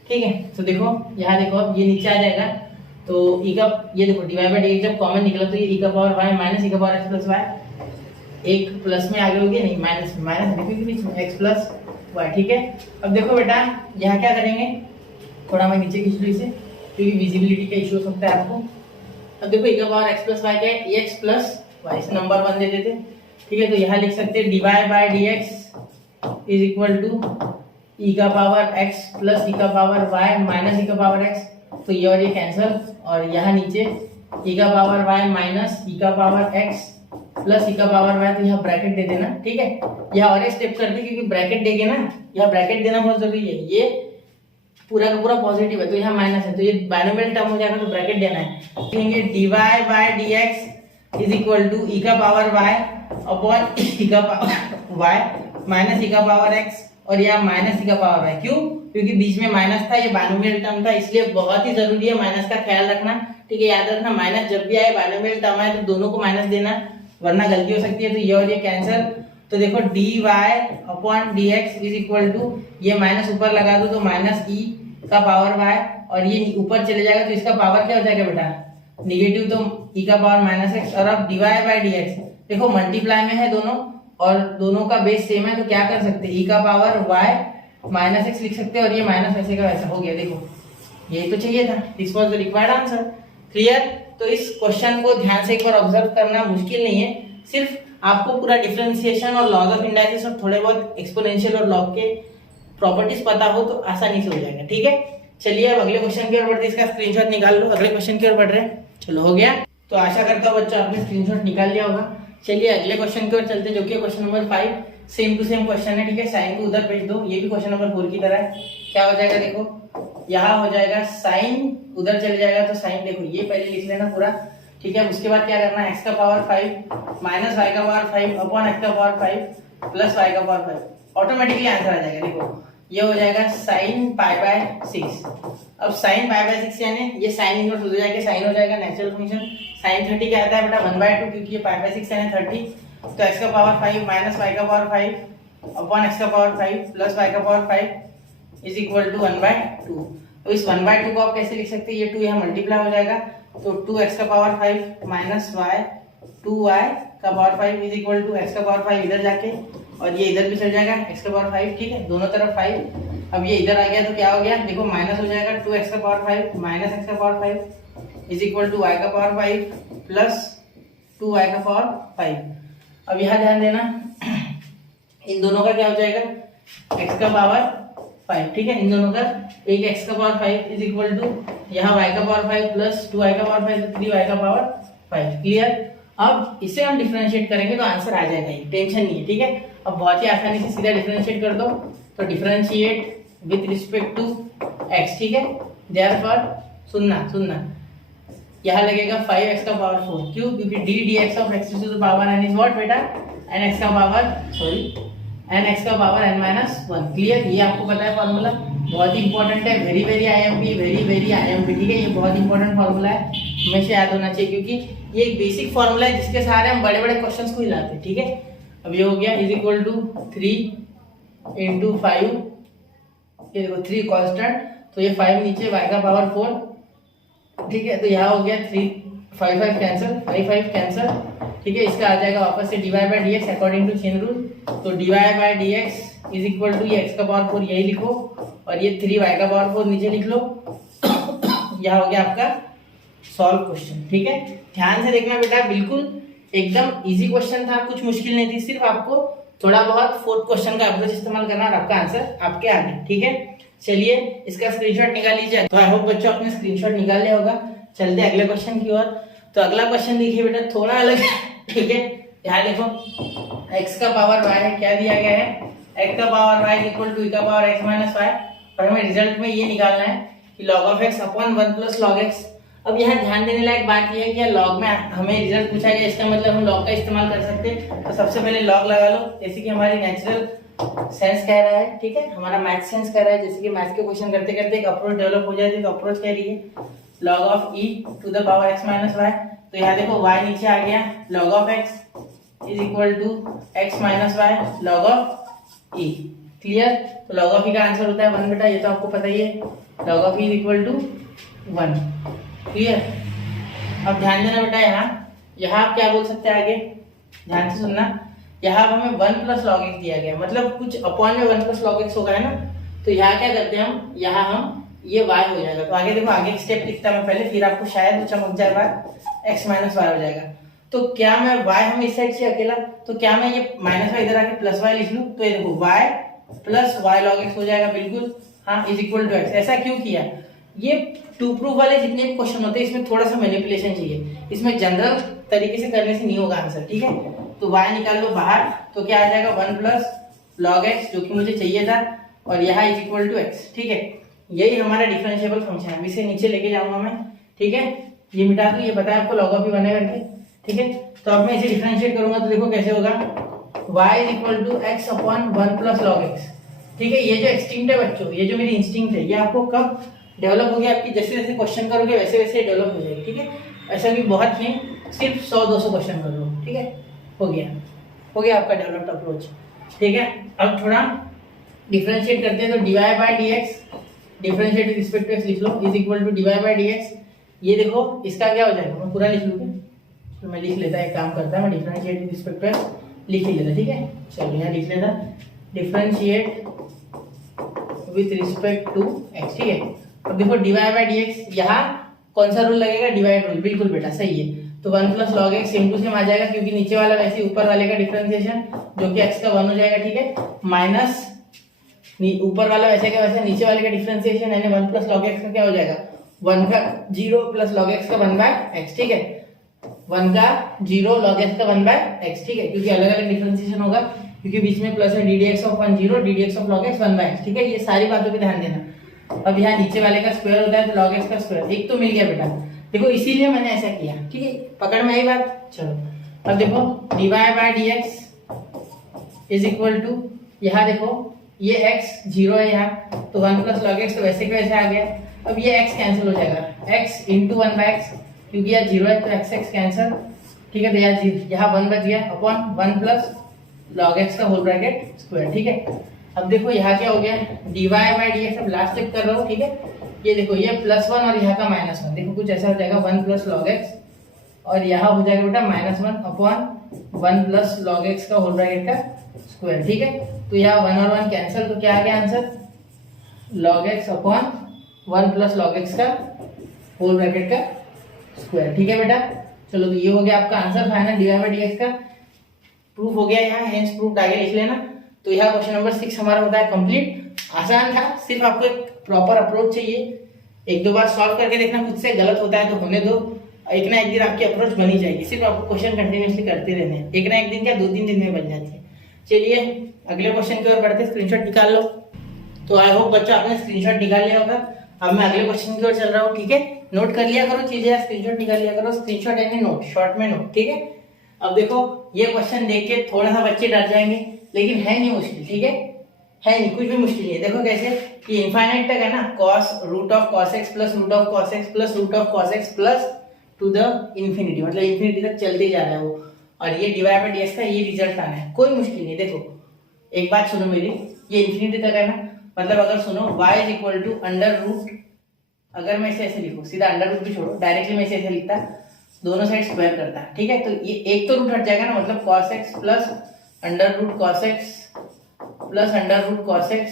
ठीक है, तो देखो यहाँ देखो अब ये नीचे आ जाएगा, तो e का ये देखो dy बाय dx जब कॉमन निकला तो ये e का पावर y माइनस e का पावर x प्लस y, एक प्लस में आगे हो गया, नहीं माइनस में, माइनस देखो के बीच में x प्लस y। ठीक है, अब देखो बेटा यहाँ क्या करेंगे, थोड़ा मैं नीचे खींच लूँ इसे, क्योंकि विजिबिलिटी का इशू हो सकता है आपको। अब देखो e का पावर x प्लस y क्या है, x प्लस y, इसे नंबर 1 दे देते। ठीक है, तो यहाँ लिख सकते हैं dy by dx is equal to e का पावर x प्लस e का पावर y माइनस e का पावर x, तो ये और ये कैंसिल, और यहाँ नीचे e का पावर y माइनस e का पावर x प्लस e का पावर y, तो यहाँ ब्रैकेट दे देना। ठीक है, यहाँ और एक स्टेप करते हैं, क्योंकि ब्रैकेट देंगे ना, यहाँ ब्रैकेट देना बहुत जरूरी है, ये पूरा का पूरा पॉजिटिव है तो यहाँ माइनस है, तो ये बाइनोमियल टर्म हो जाएगा, तो ब्रैकेट देना है, कहेंगे dy by dx is equal to e का पावर y अपॉन e का पावर y माइनस e का पावर x, और यहाँ माइनस e का पावर y। क्यों, क्योंकि बीच में माइनस था, ये बाइनोमियल टर्म था, इसलिए बहुत ही जरूरी है माइनस का ख्याल रखना। ठीक है, याद रखना माइनस जब भी आए, बाइनोमियल टर्म आए, तो दोनों को माइनस देना, वरना गलती हो सकती है। तो ये और ये कैंसिल, तो देखो dy upon dx is equal to ये माइनस ऊपर लगा दो तो माइनस e का पावर y, और ये ऊपर चले जाएगा तो इसका पावर क्या हो जाएगा बेटा निगेटिव, तो e का पावर माइनस x। और अब dy बाय dx देखो मल्टीप्लाई में है दोनों, और दोनों का बेस सेम है, तो क्या कर सकते हैं, e का पावर y माइनस x लिख सकते हैं, और ये माइनस वैसे का वैसा हो गया। देखो यही तो चाहिए था, this was the required answer. Clear. तो इस क्वेश्चन को ध्यान से एक बार ऑब्जर्व करना, मुश्किल नहीं है, सिर्फ आपको पूरा डिफरेंशिएशन और लॉग ऑफ इंडाइसिस और थोड़े बहुत एक्सपोनेंशियल और लॉग के प्रॉपर्टीज पता हो तो आसानी से हो जाएगा। ठीक है, चलिए अब अगले क्वेश्चन की ओर बढ़ते हैं, इसका स्क्रीनशॉट निकाल लो, अगले क्वेश्चन की ओर बढ़ रहे हैं। चलो हो गया, तो आशा करता हूँ बच्चों आपने स्क्रीनशॉट निकाल लिया होगा। चलिए अगले क्वेश्चन की ओर चलते हैं, जो कि question number 5, same to same question है। ठीक है, साइन को उधर भेज दो, ये भी क्वेश्चन नंबर 4 की तरह है। क्या हो जाएगा देखो, यहाँ हो जाएगा साइन, उधर चले जाएगा तो साइन, देखो ये पहले लिख लेना पूरा। ठीक है, उसके बाद क्या करना है, x का पावर 5 माइनस y का पावर 5 अपॉन x का पावर 5 प्लस y का पावर 5, ऑटोमेटिकली आंसर आ जाएगा। देखो ये हो जाएगा साइन पाई बाय 6। अब साइन पाई बाय 6 यानी ये साइन इनवर्स हो जाएगा, साइन हो जाएगा नेचुरल फंक्शन। साइन 30 क्या आता है बेटा 1/2, क्योंकि ये पाई बाय 6 यानी 30, तो x का पावर 5 माइनस y का पावर 5 अपॉन एक्स का पावर 5 प्लस वाई का पावर 5 इज इक्वल टू 1/2। अब इस 1/2 को आप कैसे लिख सकते हैं, ये 2 यहाँ मल्टीप्लाई हो जाएगा तो 2x का पावर 5 माइनस y 2y का power 5 is equal to x का पावर 5 इधर जाके और ये इधर भी चल जाएगा x का पावर 5, ठीक है, दोनों तरफ 5। अब ये इधर आ गया तो क्या हो गया, देखो माइनस हो जाएगा 2x का पावर 5 माइनस x का power 5 is equal to y का पावर 5 प्लस 2y का पावर 5। अब यहाँ ध्यान देना, इन दोनों का क्या हो जाएगा, x का पावर 5, ठीक है, इन दोनों का एक x का पावर 5 इज इक्वल टू यहाँ y का पावर 5 प्लस 2y का पावर 5 तो 3y का पावर 5। क्लियर। अब इसे हम डिफरेंशिएट करेंगे तो आंसर आ जाएगा, ये टेंशन नहीं है, ठीक है। अब बहुत ही आसानी से सीधा डिफरेंशिएट कर दो, तो differentiate with respect to x, ठीक है। देयरफॉर सुनना यहाँ लगेगा 5x का पावर 4, क्यों, क्योंकि d dx of x to the power n is what बेटा, n x का पावर n माइनस 1। क्लियर, ये आपको पता है फॉर्मूला, बहुत ही इंपॉर्टेंट है, वेरी वेरी IMP, ठीक है, ये बहुत इंपॉर्टेंट फॉर्मूला है, हमेशा याद होना चाहिए क्योंकि ये एक बेसिक फॉर्मूला है जिसके सहारे हम बड़े बड़े क्वेश्चंस को हिलाते हैं, ठीक है। अब ये हो गया इज इक्वल टू 3 इंटू 5, ये देखो 3 कांस्टेंट तो ये 5 नीचे y का पावर 4, ठीक है, तो यहाँ हो गया 3 5 कैंसिल, ठीक है। इसका आ जाएगा वापस से dy by d x according to chain rule, तो dy by d x is equal to ये x का पावर 4 यही लिखो और ये 3y का पावर 4 नीचे लिख लो। यह हो गया आपका सॉल्व क्वेश्चन, ठीक है। ध्यान से देखना बेटा, बिल्कुल एकदम इजी क्वेश्चन था, कुछ मुश्किल नहीं थी, सिर्फ आपको थोड़ा बहुत फोर्थ क्वेश्चन का अप्रोच इस्तेमाल करना और आपका आंसर आपके आगे, ठीक है। चलिए इसका स्क्रीनशॉट निकाल लीजिए। तो आई होप बच्चों आपने स्क्रीनशॉट निकाल लिया होगा। चलते हैं अगले क्वेश्चन की ओर। तो अगला क्वेश्चन देखिए बेटा, थोड़ा अलग है, ठीक है। यहाँ देखो x का पावर y है, क्या दिया गया है, x का power y equal to e का पावर x माइनस y, और हमें रिजल्ट में ये निकालना है कि log of x upon 1 plus log x। अब यहाँ ध्यान देने लायक बात यह है कि log में हमें रिजल्ट पूछा गया, इसका मतलब हम log का इस्तेमाल कर सकते हैं। तो सबसे पहले log लगा लो, जैसे कि हमारी नेचुरल सेंस कह रहा है, ठीक है, हमारा मैथ सेंस कह रहा है। जैसे कि मैथ के क्वेश्चन करते करते एक अप्रोच डेवलप हो जाती है, तो अप्रोच कह रही है log of e to the power x minus y। तो यहाँ देखो y नीचे आ गया, log of x is equal to x minus y log of e। Clear. तो log ऑफ e का आंसर होता है 1 बेटा, ये तो आपको पता ही है, log of e is equal to 1। Clear. अब ध्यान देना बेटा, यहाँ आप क्या बोल सकते हैं आगे, ध्यान से सुनना। यहाँ हमें 1 प्लस log x दिया गया, मतलब कुछ अपॉन में 1 प्लस log x होगा, है ना। तो यहाँ क्या करते हैं हम, यहाँ हम ये y हो जाएगा। तो आगे देखो, आगे एक स्टेप लिखता मैं पहले, फिर आपको शायद चमक जाए बात, x माइनस y हो जाएगा। तो क्या मैं y हम इस साइड से अकेला, तो क्या मैं ये माइनस y इधर आके प्लस y लिख लूं, तो ये देखो y plus y log x हो जाएगा, बिल्कुल, हाँ, इज इक्वल टू x। ऐसा क्यों किया, ये टू प्रूफ वाले जितने भी क्वेश्चन होते हैं इसमें थोड़ा सा मैनिपुलेशन चाहिए, इसमें जनरल तरीके से करने से नहीं होगा आंसर, ठीक है। तो y निकाल लो बाहर, तो क्या आ जाएगा 1 प्लस log x, जो कि मुझे चाहिए था, और यहाँ इज इक्वल टू x, ठीक है। यही हमारा डिफरेंशिएबल फंक्शन है, इसे नीचे लेके जाऊंगा मैं, ठीक है। ये मिटा दो, ये बताया आपको log ऑफ e बने करके, ठीक है। तो अब मैं इसे डिफरेंशिएट करूंगा तो देखो कैसे होगा, y is equal to x upon 1 plus log x, ठीक है। ये जो एक्सटिंक्ट है बच्चों, ये जो मेरी इंस्टिंक्ट है, ये आपको कब डेवलप होगी, आपकी जैसे जैसे क्वेश्चन करोगे वैसे वैसे डेवलप हो जाएगी, ठीक है। ऐसा भी बहुत नहीं, सिर्फ 100-200 क्वेश्चन कर लो, ठीक है। हो गया आपका डेवलप्ड अप्रोच, ठीक है। अब थोड़ा डिफरेंशिएट करते हैं, तो dy by d x differentiate with respect to x लिख लो, is equal to dy by d x. ये देखो इसका क्या हो जाएगा, मैं पूरा लिख लूँगा, तो मैं लिख लेता, एक काम करता है, मैं differentiate with respect to x लिख ही लेता, ठीक है। चलो यहाँ लिख लेता, differentiate with respect to x, ठीक है। अब देखो dy बाई डी एक्स, यहाँ कौन सा रूल लगेगा, डिवाइड रूल, बिल्कुल बेटा सही है। तो 1 plus log x same to same आ जाएगा, क्योंकि नीचे वाला वैसे ऊपर वाले का डिफरेंशिएशन जो कि x का 1 हो जाएगा, ठीक है, माइनस ऊपर वाला वैसे का वैसे नीचे वाले का डिफरेंशिएशन, यानी 1 प्लस log x का क्या हो जाएगा, 1 का 0 प्लस log x का 1 बाय x, ठीक है। 1 का 0 log x का 1 बाय x, ठीक है, क्योंकि अलग अलग डिफरेंशिएशन होगा, क्योंकि बीच में प्लस है, ddx of 1 0 ddx of log x 1 by x, ठीक है। ये सारी बातों पे ध्यान देना। अब यहाँ नीचे वाले का स्क्वायर होता है, तो log x का स्क्वायर, एक तो मिल गया बेटा, देखो इसीलिए मैंने ऐसा किया, ठीक है, पकड़ में आई बात। चलो अब देखो dy by dx is equal to, यहाँ देखो ये x 0 है यहाँ, तो 1 प्लस log x तो वैसे के वैसे आ गया। अब ये x कैंसिल हो जाएगा, x इंटू 1 बाय x, क्योंकि यहाँ 0 है तो x कैंसिल, ठीक है। तो यहाँ 1 बच गया, अपॉन 1 प्लस log x का होल ब्रैकेट स्क्वायर। ठीक है, अब देखो यहाँ क्या हो गया, dy बाई dx। अब लास्ट स्टेप कर रहा हूँ। ठीक है, ये देखो ये +1 और यहाँ का -1, देखो कुछ ऐसा हो जाएगा 1 + log x, और यहाँ हो जाएगा बेटा -1 अपॉन 1 + log x का होल ब्रैकेट का स्क्वायर। ठीक है, तो यहाँ 1 और 1 कैंसिल, तो क्या आ गया answer, log x upon 1 + log x का होल ब्रैकेट का स्क्वायर। ठीक है बेटा, चलो तो ये हो गया आपका answer final dy by dx का। प्रूफ हो गया यहाँ, हेंस प्रूफ आगे लिख लेना। तो यह क्वेश्चन नंबर 6 हमारा होता है कंप्लीट। आसान था, सिर्फ आपको एक प्रॉपर अप्रोच चाहिए। एक दो बार सॉल्व करके देखना, खुद से गलत होता है तो होने दो, एक ना एक दिन आपकी अप्रोच बनी जाएगी। सिर्फ आपको क्वेश्चन कंटिन्यूअसली करते रहने हैं, एक ना एक दिन क्या 2-3 दिन में बन जाती है। चलिए अगले क्वेश्चन की ओर बढ़ते, स्क्रीनशॉट निकाल लो। तो आई होप बच्चों आपने स्क्रीनशॉट निकाल लिया होगा। अब मैं अगले क्वेश्चन की ओर चल रहा हूँ। ठीक है, नोट कर लिया करो चीजें, स्क्रीनशॉट निकाल लिया करो। स्क्रीनशॉट यानी नोट, शॉर्ट में नोट। ठीक है, अब देखो ये क्वेश्चन देख के थोड़ा सा बच्चे डर जाएंगे, लेकिन है नहीं मुश्किल। ठीक है नहीं, कुछ भी मुश्किल नहीं है। देखो कैसे, कि इनफाइनाइट तक है ना, cos √cos x plus √cos x plus √cos x plus two the infinity, मतलब इंफिनिटी तक चलते जा रहा है वो। और ये dy बाई dx का ये रिजल्ट आना है, कोई मुश्किल नहीं। देखो एक बात सुनो मेरी, ये इंफिनिटी तक है ना, मतलब अगर सुनो y = √, अगर मैं इसे ऐसे लिखूं, सीधा अंडर रूट भी छोड़ो, डायरेक्टली मैं इसे ऐसे लिखता, दोनों साइड स्क्वायर करता। ठीक है, तो ये एक तो रूट हट जाएगा ना, मतलब cos x plus √cos x plus √cos x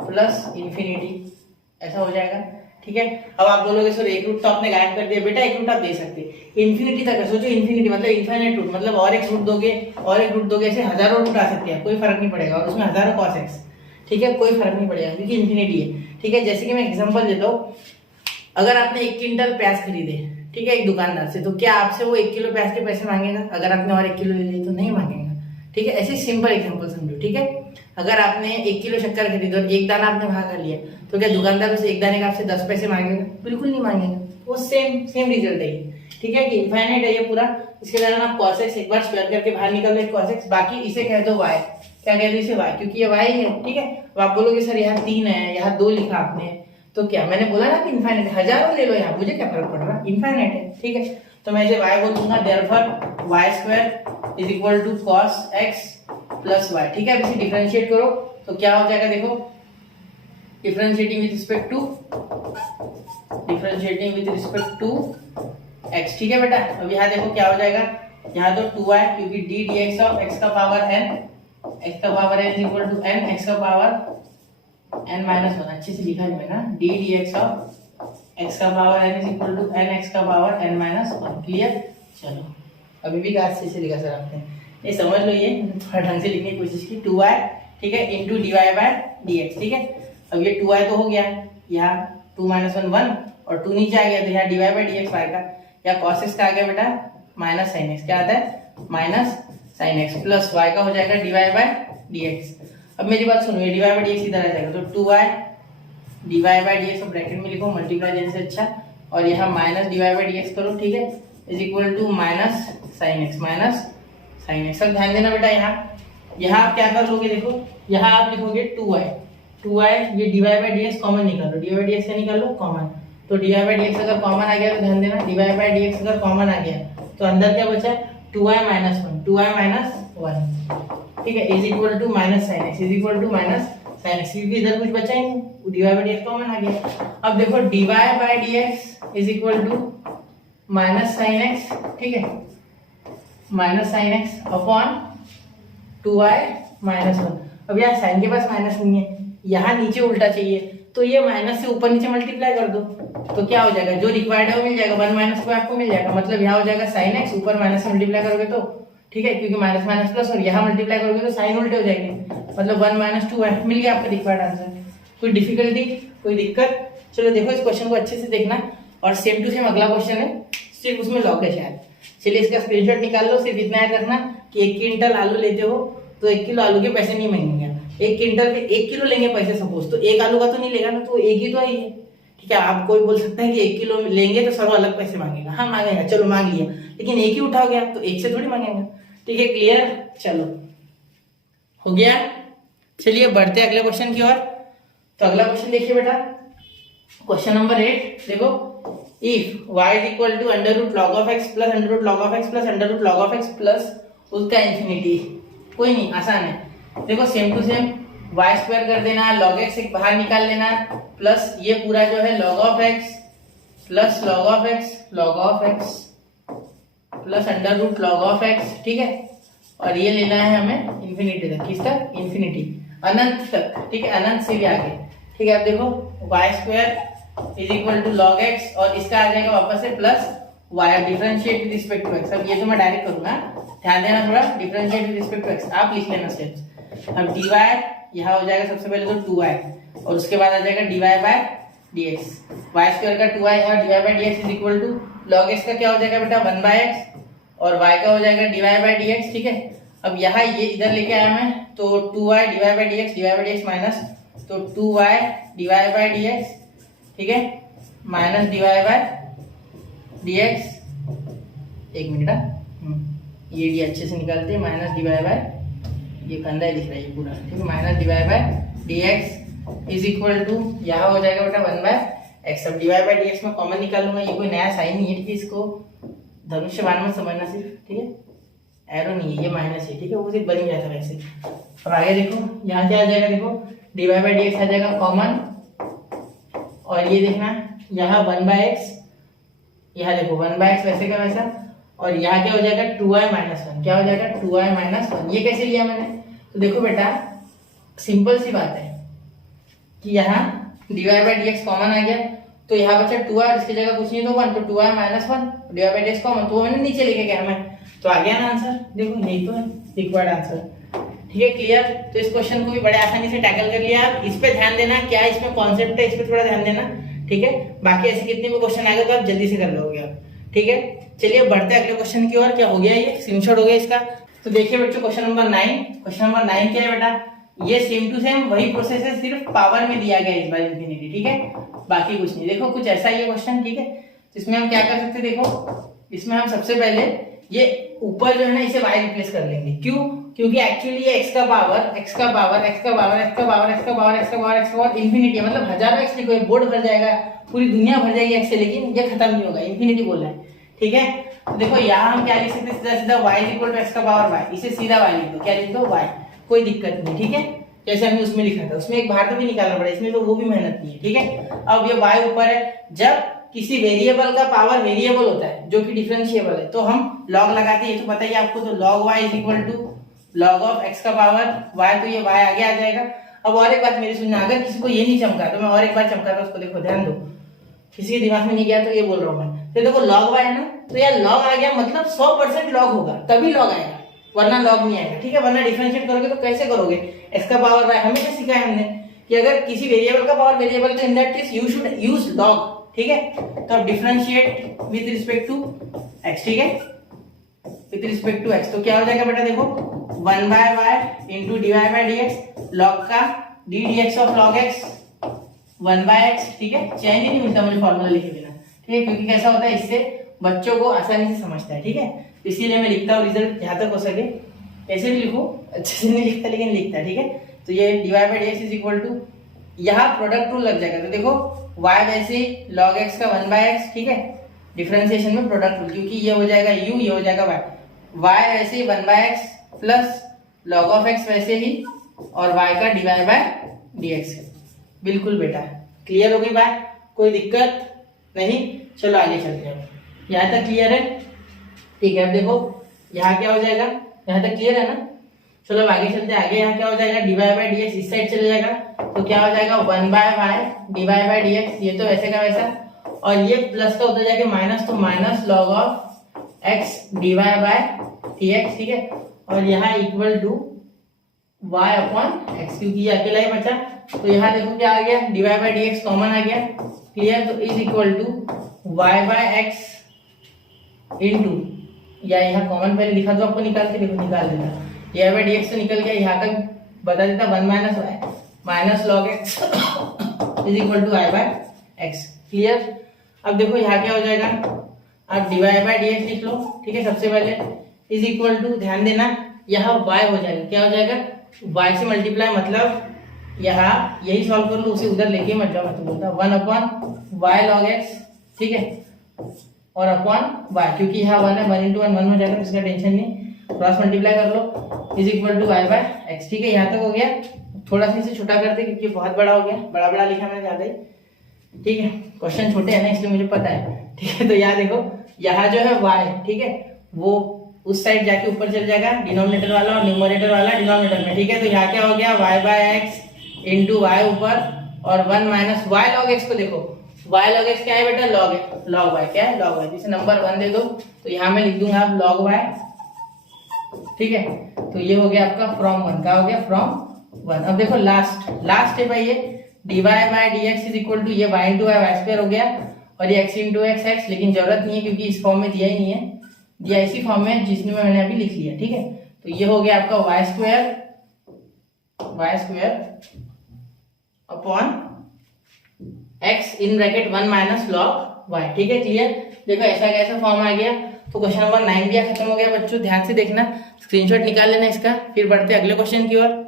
plus infinity, ऐसा हो जाएगा। ठीक है, अब आप बोलोगे सर एक रूट तो आपने गायब कर दिया। बेटा एक रूट आप दे सकते, इंफिनिटी तक है। सोचो इंफिनिटी मतलब इनफाइनाइट रूट, मतलब और एक रूट दोगे और एक रूट दोगे, ऐसे हजारों रूट आ सकते हैं, कोई फर्क नहीं पड़ेगा। और उसमें हजारों cos x, ठीक है, कोई फर्क नहीं पड़ेगा क्योंकि इंफिनिटी है। ठीक है, जैसे कि मैं एग्जांपल देता हूँ, अगर आपने 1 क्विंटल प्याज खरीदे, ठीक है, एक दुकानदार से, तो क्या आपसे वो 1 किलो प्याज के पैसे मांगेगा? अगर आपने और 1 किलो ले लिए तो नहीं मांगेगा। ठीक है, ऐसे सिंपल एग्जांपल समझो। ठीक है, अगर आपने 1 किलो शक्कर खरीदी और 1 दाना आपने वहां कर लिया, तो क्या दुकानदार उस 1 दाने का आपसे 10 पैसे मांगेगा? बिल्कुल नहीं मांगेगा। वो सेम रिजल्ट है ये। ठीक है, कि इनफाइनाइट है ये पूरा। इसके दौरान आप cos x एक बार स्क्वायर करके बाहर निकल लो cos x, बाकी इसे कह दो y। क्या कह दो इसे? y, क्योंकि ये y है। ठीक है, अब आप बोलोगे सर यहाँ 3 है, यहाँ 2 लिखा आपने, तो क्या मैंने बोला ना कि इनफाइनाइट, हजारों ले लो यहाँ, मुझे क्या फर्क पड़ रहा, इनफाइनाइट है। ठीक है, तो मैं इसे y बोल दूंगा, therefore y² = cos x plus y। ठीक है, अब इसे डिफरेंशिएट करो तो क्या हो जाएगा, देखो differentiating with respect to x। ठीक है बेटा, अब यहाँ देखो क्या हो जाएगा, यहाँ तो 2y, क्योंकि d dx ऑफ x का पावर n, x का पावर n = n, x का पावर n - 1, अच्छे से लिखा नहीं मैंने, d dx ऑफ x का पावर n = n, x का पावर n - 1। क्लियर? चलो अभी भी अच्छे से लिखा सर आपने, ये समझ लो, ये थोड़ा ढंग से लिखने की कोशिश की। 2y, ठीक है, इंटू dy बाई dx। ठीक है, अब ये 2y तो हो गया, यहाँ 2 - 1 1 और 2 नीचे आ गया, तो यहाँ dy बाई dx आएगा, या cos x का आ गया बेटा माइनस साइन x, क्या आता है minus sine x, plus y का हो जाएगा dy बाई dx। अब मेरी बात सुनो, ये dy बाई dx इधर आ जाएगा, तो 2y dy by dx bracket में लिखो, मल्टीप्लाई देने से अच्छा, और यहाँ माइनस dy बाई dx करो। ठीक है, = माइनस साइन x। सब ध्यान देना बेटा, यहाँ आप क्या कर लोगे, देखो यहाँ आप लिखोगे 2y, ये dy बाई dx कॉमन निकालो, dy बाई dx से निकालो कॉमन, तो dy बाई dx अगर कॉमन आ गया तो ध्यान देना, dy बाई dx अगर कॉमन आ गया तो अंदर क्या बचा है, 2y - 1। ठीक है, = माइनस साइन x, क्योंकि इधर कुछ बचा ही नहीं, dy बाई dx कॉमन आ गया। अब देखो dy by dx = minus sine x, ठीक है, minus sine x upon 2y - 1। अब यहाँ साइन के पास माइनस नहीं है, यहाँ नीचे उल्टा चाहिए, तो ये माइनस से ऊपर नीचे मल्टीप्लाई कर दो, तो क्या हो जाएगा, जो रिक्वायर्ड है वो मिल जाएगा, 1 - 2 आपको मिल जाएगा, मतलब यहाँ हो जाएगा साइन x, ऊपर माइनस से मल्टीप्लाई करोगे तो, ठीक है, क्योंकि माइनस माइनस प्लस, और यहाँ मल्टीप्लाई करोगे तो साइन उल्टे हो जाएंगे, मतलब 1 - 2 है, मिल गया आपका रिक्वायर्ड आंसर। कोई डिफिकल्टी, कोई दिक्कत? चलो देखो इस क्वेश्चन को अच्छे से देखना, और सेम टू सेम अगला क्वेश्चन है, सिर्फ उसमें लॉग है शायद। चलिए इसका स्क्रीनशॉट निकाल लो, सिर्फ इतना याद रखना कि 1 क्विंटल आलू लेते हो तो 1 किलो आलू के पैसे नहीं मांगेंगे। 1 क्विंटल पे 1 किलो लेंगे पैसे सपोज, तो 1 आलू का तो नहीं लेगा ना, तो 1 ही तो आई है। ठीक है, आप कोई बोल सकते हैं कि 1 किलो लेंगे तो सर अलग पैसे मांगेगा, हाँ मांगेगा, चलो मांग लिया, लेकिन 1 ही उठाओगे आप तो 1 से थोड़ी मांगेगा। ठीक है, क्लियर? चलो हो गया। चलिए बढ़ते अगले क्वेश्चन की ओर। तो अगला क्वेश्चन देखिए बेटा, क्वेश्चन नंबर 8 देखो, if y = √log of x plus √log of x plus √log of x plus उसका इंफिनिटी, कोई नहीं, आसान है। देखो same to same y square कर देना, लॉग एक्स एक बाहर निकाल लेना, प्लस ये पूरा जो है log of x plus log of x plus under root log of x, ठीक है। और ये लेना है हमें इन्फिनिटी तक, किस तक? इन्फिनिटी, अनंत तक, ठीक है, अनंत से भी आगे, ठीक है। अब देखो y square is equal to log x और इसका आ जाएगा वापस से plus y, differentiate with respect to x. अब ये तो मैं डायरेक्ट करूंगा, ध्यान देना थोड़ा, differentiate with respect to x आप लिख लेना स्टेप्स। अब डी वाई यहाँ हो जाएगा सबसे पहले तो 2y और उसके बाद आ जाएगा dy by dx, y square का 2y और dy by dx is equal to log x का क्या हो जाएगा बेटा 1/x और y का हो जाएगा dy बाय dx, ठीक है। अब यहाँ ये इधर लेके आया मैं तो 2y dy by dx minus तो 2y dy बाय dx, ठीक है, माइनस dy बाय dx। एक मिनट, ये डी अच्छे से निकालते हैं, माइनस dy बाय, ये कंधा दिख रहा है ये पूरा, ठीक है, minus dy by dx is equal to यहाँ हो जाएगा बेटा 1/x। अब dy बाय dx में कॉमन निकाल लूंगा, ये कोई नया साइन नहीं है, ठीक है, इसको धनुष्य बाण मत समझना सिर्फ, ठीक है, एरो नहीं है, ये माइनस है, ठीक है, वो सिर्फ बन ही जाता है वैसे। अब आगे देखो यहाँ क्या आ जाएगा, देखो dy बाय dx आ जाएगा कॉमन और ये देखना यहाँ 1/x, यहाँ देखो 1/x वैसे का वैसा और यहाँ क्या हो जाएगा 2y माइनस 1, क्या हो जाएगा 2y माइनस 1। ये कैसे लिया मैंने? तो देखो बेटा सिंपल सी बात है कि यहाँ dy बाय dx कॉमन आ गया तो यहाँ बचा 2y, इसकी जगह कुछ नहीं तो 1, तो 2y minus 1, dy by dx common, तो मैंने नीचे लेके गया मैं, तो आ गया ना आंसर। देखो यही तो है रिक्वायर्ड आंसर, ठीक है, क्लियर। तो इस क्वेश्चन को भी बड़े आसानी से टैकल कर लिया आप। इस पे ध्यान देना, क्या इसमें कॉन्सेप्ट है, इस पे थोड़ा ध्यान देना, ठीक है। बाकी ऐसे कितने भी क्वेश्चन आएगा तो आप जल्दी से कर लोगे आप, ठीक है। चलिए बढ़ते हैं अगले क्वेश्चन की ओर। क्या हो गया, ये स्क्रीनशॉट हो गया इसका। तो देखिए बच्चों क्वेश्चन नंबर 9, क्वेश्चन नंबर 9 क्या है बेटा, ये सेम टू सेम वही प्रोसेस है, सिर्फ पावर में दिया गया इस बार इंफिनिटी, ठीक है, बाकी कुछ नहीं। देखो कुछ ऐसा ही है क्वेश्चन, ठीक है। तो इसमें हम क्या कर सकते हैं, देखो इसमें हम सबसे पहले ये ऊपर जो है ना इसे y रिप्लेस कर लेंगे। क्यों? क्योंकि एक्चुअली ये x का पावर इंफिनिटी है, मतलब हजारों x लिखो, बोर्ड भर जाएगा, पूरी दुनिया भर जाएगी x से, लेकिन ये खत्म नहीं होगा, इंफिनिटी बोल रहा है, ठीक है। तो देखो यहाँ हम क्या लिख सकते हैं, सीधा सीधा y इक्वल टू x का पावर y, इसे सीधा y लिख दो, क्या लिख दो y, कोई दिक्कत नहीं, ठीक है। जैसे हमने उसमें लिखा था, उसमें एक बाहर तो भी निकालना पड़ा, इसमें तो वो भी मेहनत नहीं है, ठीक है। अब ये y ऊपर है, जब किसी वेरिएबल का पावर वेरिएबल होता है जो कि डिफरेंशिएबल है तो हम लॉग लगाते हैं, ये तो पता ही आपको। तो log y is equal to log of x का पावर y, तो ये y आगे आ जाएगा। अब और एक बात मेरी सुनना, अगर किसी को ये नहीं चमका तो मैं और एक बार चमकाता हूं उसको, देखो ध्यान दो, किसी के दिमाग में नहीं गया तो ये बोल रहा हूं मैं। तो देखो log y है ना, तो यार log आ गया मतलब 100% log होगा, तभी log आएगा, वरना log नहीं आएगा, ठीक है। वरना डिफरेंशिएट करोगे तो कैसे करोगे, x का पावर y, हमें क्या सिखाया हमने कि अगर किसी वेरिएबल का पावर वेरिएबल तो in that case you should use log, ठीक है। तो अब differentiate with respect to x, ठीक है, विद रिस्पेक्ट टू x, तो क्या हो जाएगा बेटा, देखो 1/y into dy by dx, log का d dx of log x 1/x, ठीक है। चेंज ही नहीं मिलता मुझे फॉर्मूला लिखे बिना, ठीक है, क्योंकि कैसा होता है इससे बच्चों को आसानी से समझता है, ठीक है। तो इसीलिए मैं लिखता हूँ रिजल्ट जहां तक हो सके, ऐसे भी लिखो, अच्छे से नहीं लिखता लेकिन लिखता है, ठीक है। तो ये dy by dx is equal to, यहाँ प्रोडक्ट रूल लग जाएगा, तो देखो y वैसे log x का 1/x, ठीक है, डिफरेंशिएशन में प्रोडक्ट रूल, क्योंकि ये हो जाएगा u, ये हो जाएगा y वैसे ही 1/x plus log of x वैसे ही और y का dy बाय dx, बिल्कुल बेटा क्लियर हो गई बात, कोई दिक्कत नहीं। चलो आगे चलते हैं, यहाँ तक क्लियर है, ठीक है। अब देखो यहाँ क्या हो जाएगा, यहाँ तक क्लियर है ना। चलो अब आगे चलते हैं, आगे यहाँ क्या हो जाएगा, dy बाय dx इस साइड चले जाएगा, तो क्या हो जाएगा 1/y dy बाय dx, ये तो वैसे का वैसा, और ये प्लस का उधर जाके माइनस, तो minus log of x dy by dx, ठीक है। और यहाँ equal to y upon x, क्योंकि ये अकेला ही बचा, तो यहाँ देखो क्या आ गया, dy बाय dx कॉमन आ गया, क्लियर। तो is equal to y by x into, या यहाँ कॉमन पहले लिखा दो आपको, निकाल के देखो, निकाल देना, dy बाय dx तो निकल गया, यहाँ का बता देता 1 minus y minus log x is equal to y by x, clear. अब देखो यहाँ क्या हो जाएगा, आप dy बाय dx लिख लो, ठीक है, सबसे पहले इज इक्वल टू, ध्यान देना यहाँ y हो जाएगा, क्या हो जाएगा, y से मल्टीप्लाई, मतलब यहाँ यही सॉल्व कर लो, उसे उधर लेके मत जाओ, मैं तो बोलता 1 अपॉन y log x, ठीक है, और अपॉन y, क्योंकि यहाँ 1 है, 1 इंटू 1 1 हो जाएगा, तो इसका टेंशन नहीं। क्रॉस मल्टीप्लाई कर लो, is equal to y by x. ठीक है, यहाँ तक हो गया। थोड़ा सा इसे छोटा करते क्योंकि बहुत बड़ा हो गया, बड़ा बड़ा लिखा मैंने ज्यादा ही। ठीक है, क्वेश्चन छोटे हैं ना इसलिए मुझे पता है। ठीक है, तो यहाँ देखो, यहाँ जो है y, ठीक है, वो उस साइड जाके ऊपर चल जाएगा, डिनोमिनेटर वाला और न्यूमरेटर वाला डिनोमिनेटर में। ठीक है, तो यहाँ क्या हो गया, y by x into y ऊपर और 1 माइनस वाई लॉग एक्स को देखो, y log x क्या है बेटा, log है, log y क्या है, log y। जैसे नंबर 1 दे दो तो यहाँ मैं लिख दूंगा आप log y। ठीक है, तो ये हो गया आपका फ्रॉम 1, क्या हो गया, फ्रॉम 1। अब देखो लास्ट है भाई, ये dy by dx is equal to ये y इंटू वाई स्क्वायर हो गया और ये x इंटू एक्स एक्स, लेकिन जरूरत नहीं है क्योंकि इस फॉर्म में दिया ही नहीं है, दिया इसी फॉर्म में जिसमें मैंने अभी लिख लिया। ठीक है, तो ये हो गया आपका y square upon x in bracket 1 minus log y। ठीक है, क्लियर। देखो ऐसा कैसा फॉर्म आ गया। तो क्वेश्चन नंबर 9 भी खत्म हो गया बच्चों, ध्यान से देखना, स्क्रीनशॉट निकाल लेना इसका, फिर बढ़ते अगले क्वेश्चन की ओर।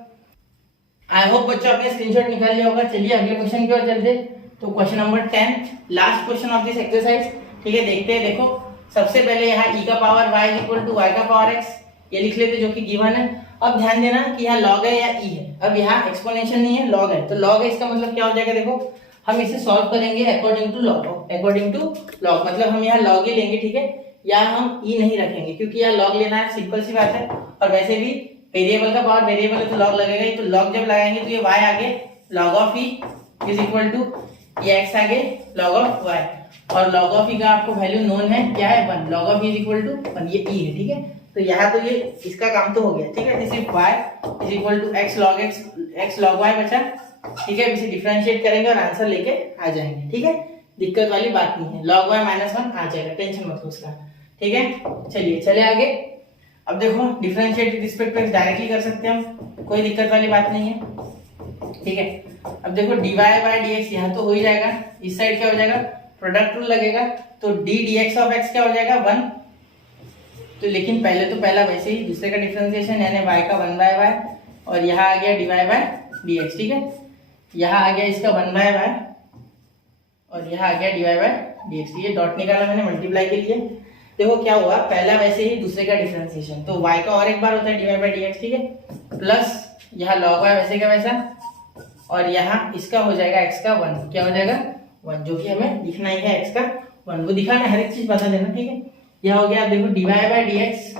आई होप बच्चों आपने स्क्रीनशॉट निकाल लिया होगा। चलिए अगले क्वेश्चन की ओर चलते। तो question number 10, last question of this exercise. ठीक है, देखते हैं। देखो सबसे पहले यहाँ e का power y is equal to y का पावर x ये लिख लेते जो कि गिवन है। अब ध्यान देना कि यहाँ log है या e है। अब यहाँ एक्सपोनेंशियल नहीं है, log है, तो log है, इसका मतलब क्या हो जाएगा, देखो हम इसे सॉल्व करेंगे अकॉर्डिंग टू लॉग, मतलब हम यहाँ log ही लेंगे। ठीक है, यहाँ हम e नहीं रखेंगे क्योंकि यहाँ log लेना है, सिंपल सी बात है। और वैसे भी वेरिएबल का पावर वेरिएबल है तो log लगेगा ही, तो log जब लगाएंगे तो ये y आगे log of e is equal to ये x आगे log ऑफ y, और log ऑफ e का आपको वैल्यू नोन है, क्या है, 1, log of e is equal to 1, ये e है। ठीक है, तो यहाँ तो ये इसका काम तो हो गया। ठीक है, सिर्फ y is equal to x log y बचा। ठीक है, इसे डिफरेंशिएट करेंगे और आंसर लेके आ जाएंगे। ठीक है, दिक्कत वाली बात नहीं है, log y माइनस 1 आ जाएगा, टेंशन मत लो उसका। ठीक है, चलिए चले आगे। अब देखो differentiate with respect to x directly कर सकते हैं हम, कोई दिक्कत वाली बात नहीं है। ठीक है, अब देखो dy बाय dx यहाँ तो हो ही जाएगा, इस साइड क्या हो जाएगा, प्रोडक्ट रूल लगेगा, तो d dx ऑफ x क्या हो जाएगा, 1। तो लेकिन पहले तो पहला वैसे ही, दूसरे का डिफरेंशिएशन यानी y का 1 बाय y, और यहाँ आ गया dy बाय dx। ठीक है, यहाँ आ गया इसका 1 बाय y और यहाँ आ गया dy बाय dx। ये डॉट निकाला मैंने मल्टीप्लाई के लिए। देखो क्या हुआ, पहला वैसे ही, दूसरे का डिफरेंशिएशन, तो y का और एक बार होता है dy बाय dx। ठीक है, प्लस यहाँ log y वैसे का वैसा, और यहाँ इसका हो जाएगा x का 1, क्या हो जाएगा 1, जो कि हमें लिखना ही है x का 1, वो दिखाना, हर एक चीज बता देना। ठीक है, यह हो गया। आप देखो dy बाय dx,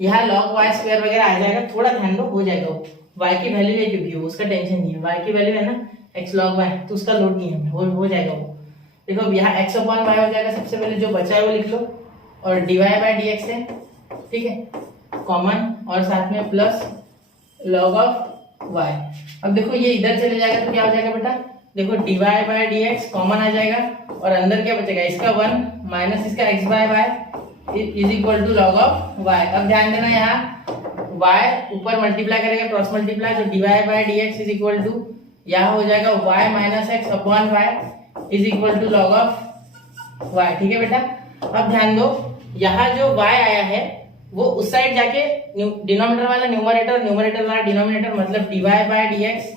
यहाँ log y स्क्वायर वगैरह आ जाएगा, थोड़ा ध्यान दो, हो जाएगा वो, y की वैल्यू है क्योंकि वो, उसका टेंशन नहीं है, y की वैल्यू है ना x log y, तो उसका लोड नहीं है, हो जाएगा वो। देखो अब यहाँ x अपॉन y हो जाएगा, सबसे पहले जो बचा है वो लिख लो, और dy बाय dx है, ठीक है, कॉमन, और साथ में प्लस log ऑफ y। अब देखो ये इधर चले जाएगा तो क्या हो जाएगा बेटा, देखो dy बाय dx कॉमन आ जाएगा, और अंदर क्या बचेगा, इसका 1 माइनस इसका x by y is equal to log of y। अब ध्यान देना, यहाँ y ऊपर मल्टीप्लाई करेगा, क्रॉस मल्टीप्लाई, तो dy by dx is equal to, यहाँ हो जाएगा y minus x upon y is equal to log of y। ठीक है बेटा, अब ध्यान दो, यहाँ जो y आया है वो उस साइड जाके डिनोमिनेटर वाला न्यूमरेटर, न्यूमरेटर वाला डिनोमिनेटर, मतलब dy by dx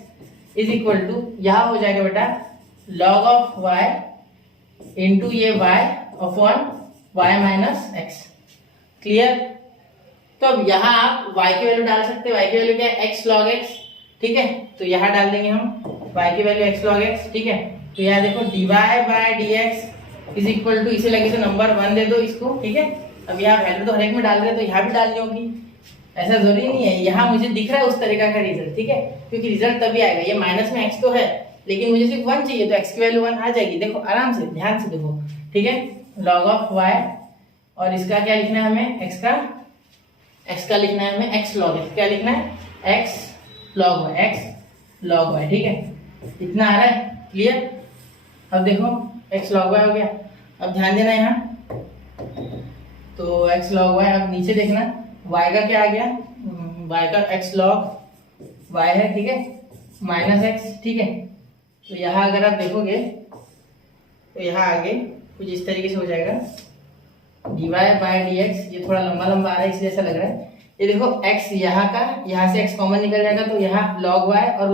is equal to, यहाँ हो जाएगा बेटा log ऑफ y इंटू ये y upon y minus x. Clear. तो अब यहाँ आप y की वैल्यू डाल सकते हैं, y की वैल्यू क्या है, x log x। ठीक है, तो यहाँ डाल देंगे हम y की वैल्यू x log x। ठीक है, तो यहाँ देखो dy by dx is equal to, इसे लगे तो नंबर 1 दे दो इसको। ठीक है, अब यहाँ वैल्यू तो हर एक में डाल रहे हैं, तो यहाँ भी डालनी होगी, ऐसा जरूरी नहीं है, यहाँ मुझे दिख रहा है उस तरीका का रिजल्ट। ठीक है, क्योंकि रिजल्ट तभी आएगा, ये माइनस में x तो है लेकिन मुझे सिर्फ 1 चाहिए, तो x की वैल्यू 1 आ जाएगी। देखो आराम से, ध्यान से देखो। ठीक है, log ऑफ y, और इसका क्या लिखना है हमें, x का लिखना है हमें x log x। क्या लिखना है, x log y। ठीक है, इतना आ रहा है, क्लियर। अब देखो x log y हो गया। अब ध्यान देना यहाँ, तो x log y, अब नीचे देखना y का क्या आ गया, y का x log y है। ठीक है, माइनस x। ठीक है, तो यहाँ अगर आप देखोगे तो यहाँ आगे कुछ इस तरीके से हो जाएगा, dy बाय dx, ये थोड़ा लंबा लंबा आ रहा है इसलिए ऐसा लग रहा है। ये देखो x यहाँ का, यहाँ से x कॉमन निकल जाएगा, तो यहाँ log y और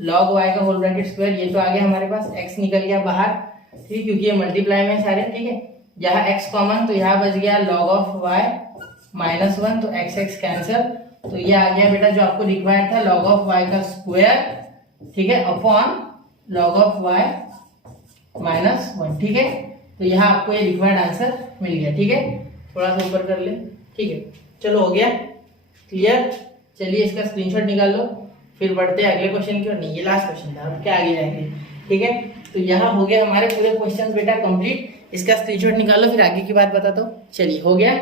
log y का होल ब्रैकेट स्क्वायर, ये तो आ गया हमारे पास, x निकल गया बाहर। ठीक, क्योंकि ये मल्टीप्लाई में सारे। ठीक है, यहाँ x कॉमन, तो यहाँ बच गया log ऑफ y -1, तो x x कैंसिल, तो ये आ गया बेटा जो आपको रिक्वायर्ड था log ऑफ y का स्क्वायर, ठीक है, अपॉन log ऑफ y -1, ठीक है। तो यहाँ आपको ये रिक्वायर्ड आंसर मिल गया, ठीक है। थोड़ा सा ऊपर कर ले, ठीक है, चलो हो गया क्लियर। चलिए इसका स्क्रीनशॉट निकाल लो, फिर बढ़ते हैं अगले क्वेश्चन की ओर। नहीं, ये लास्ट क्वेश्चन था, अब क्या आगे जाएंगे, ठीक है। तो यहाँ हो गया हमारे पूरे क्वेश्चन बेटा कंप्लीट। इसका स्क्रीनशॉट निकालो, फिर आगे की बात बता दो। चलिए हो गया,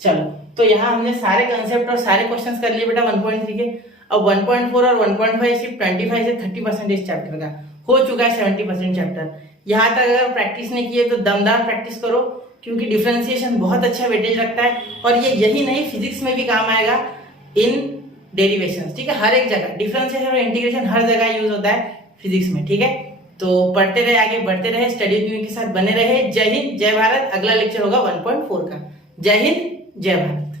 चलो। तो यहाँ हमने सारे कंसेप्ट और सारे क्वेश्चंस कर लिए बेटा 1.3 के। अब 1.4 और 1.5 सिर्फ 25 से 30% चैप्टर का हो चुका है, 70% चैप्टर। यहाँ तक अगर प्रैक्टिस नहीं की है तो दमदार प्रैक्टिस करो, क्योंकि डिफरेंशिएशन बहुत अच्छा वेटेज रखता है, और ये यही नहीं फिजिक्स में भी काम आएगा इन डेरिवेशन, ठीक है। हर एक जगह डिफरेंशिएशन और इंटीग्रेशन हर जगह यूज होता है फिजिक्स में, ठीक है। तो पढ़ते रहे, आगे बढ़ते रहे, स्टडी के साथ बने रहे। जय हिंद, जय भारत। अगला लेक्चर होगा 1.4 का। जय हिंद, जय भारत।